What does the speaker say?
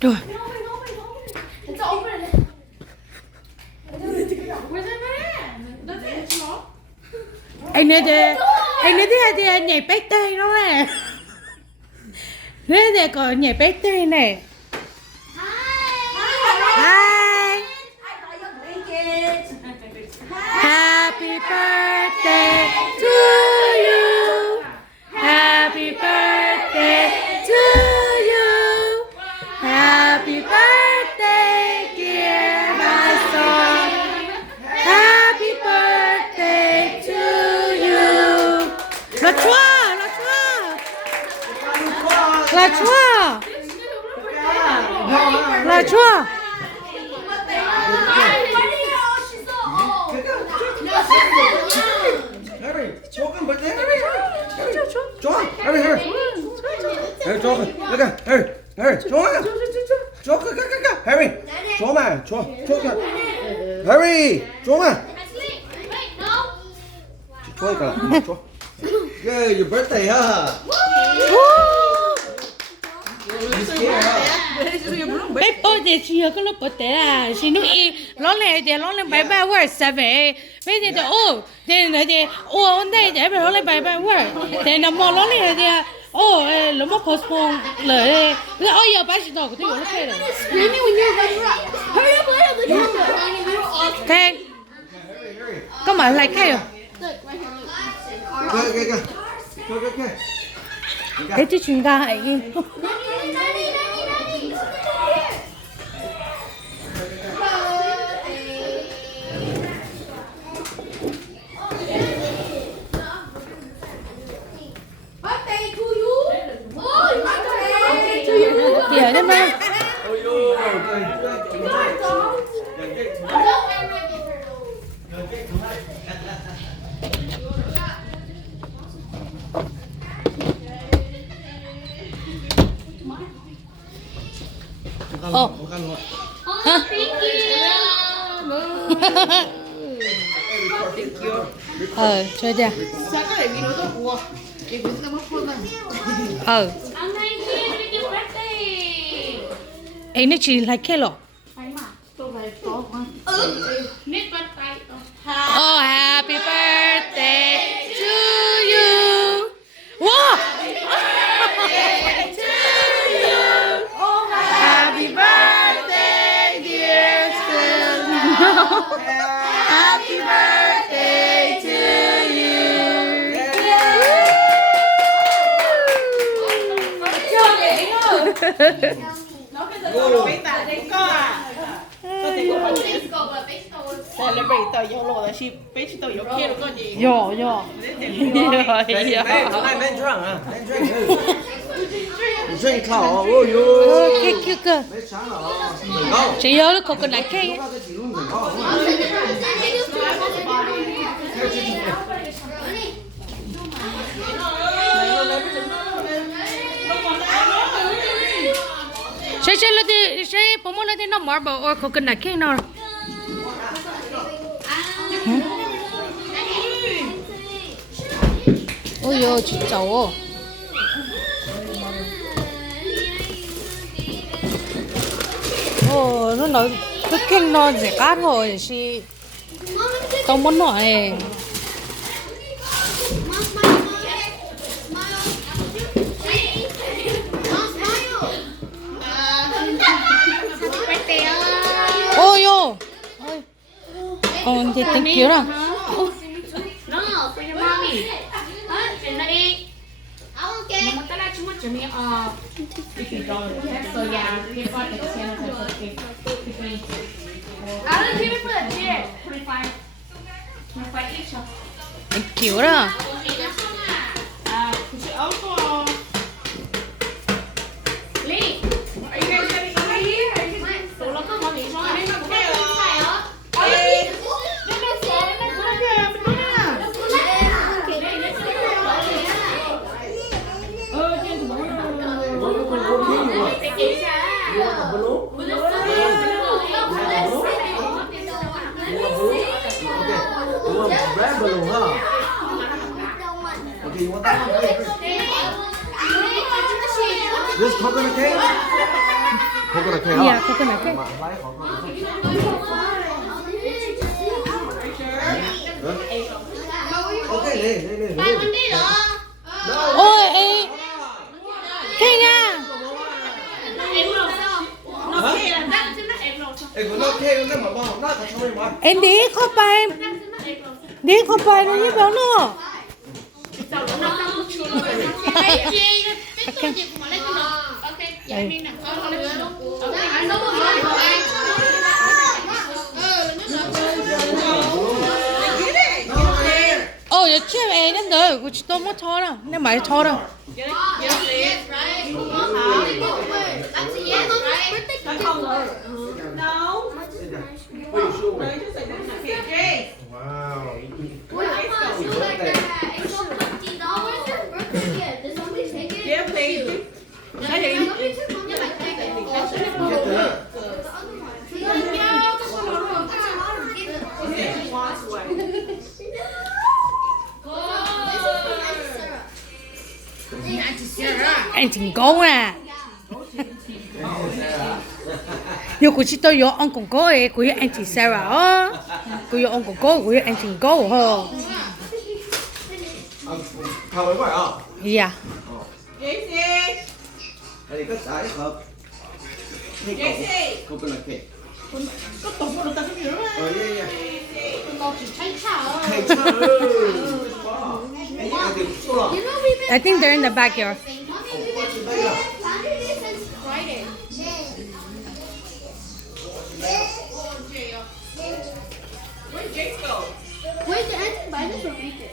Rồi. Anh nói thế anh nhảy bách tay đó nè. Thế thì có nhảy bách tay này. Hi. Happy birthday to you. Happy birthday to you. Happy birthday, dear my son. Happy birthday to you. Là chua, là chua. Là chua. Là chua. Harry, 조금 볼때 Harry, 좋아, Harry, Harry, 좋아, 여기, Harry, 좋아, 좋아, 가, Harry, 좋아만, 좋아, Harry, 좋아만, 좋아니까, 좋아, yeah, your birthday, huh? Bé bố thì chưa có lúc bố té à, xin nó im, nó lên bài bài word sao vậy? Bây giờ ô, thì nó thì ô hôm nay để nó lên bài bài word, thì nó mò nó lên thì ô, nó mò postponeเลยแล้วô giờ bài gì đâu cũng được rồi. Thế, có mà lại cái rồi? Cái chuyện chuyện ra hay gì? Kìa đấy mà. Chơi chưa? Sao cái này video đó của? Để mình sẽ mất phone Hôm nay anh ấy chỉ like cái lọ. Oh, happy birthday to you. Wow. Happy birthday, dear Phil. Happy birthday to you. Celebrate tao yêu lo là chỉ bé chỉ tao yêu kia rồi gì. Yo. Men drunk, huh? Men drink. You drink cow, oh yo. Cái. Mấy sáng rồi. Chị nhớ nó còn lại cái. Sẽ bố mẹ nó nó marble or coconut cake nào. Ôi yo, 진짜. Nó nói cái cake nó dễ cắt thôi chị. Tao muốn nói. Ôi yo. Con thì thank you đó. No, for your mommy. Ready? Naman tala cuma cumi $50. So yeah, we bought the channel for $50. I'll give it for the chair. 25 each. Thank you đó. Could you also Lee, are you guys getting over here? Are you guys tolong ke mommy soalnya ini nggak okay? Red balloon, huh? Okay, you want that one? This coconut cake? coconut cake. Yeah, coconut cake. Mà lấy họ có. Ok, lên. Ôi, ê. Cái nha. Ê, nó kêu nó mà bao, nó thật thôi mà. Em điเข้าไปnó như béo nữa. giờ chuyện em đến đời của chị tôi mất cho đâu nên mày cho đâu anh thành công à nhiều của chị tôi có ông cũng có ấy của anh chị Sarah á của ông cũng có của anh thành công hả thầu ấy phải không? dạ đây có trái hợp không cần là kệ có tổng một tầng gì nữa I think they're in the backyard. Where's Jace go? Where's the engine? Buy this or make it?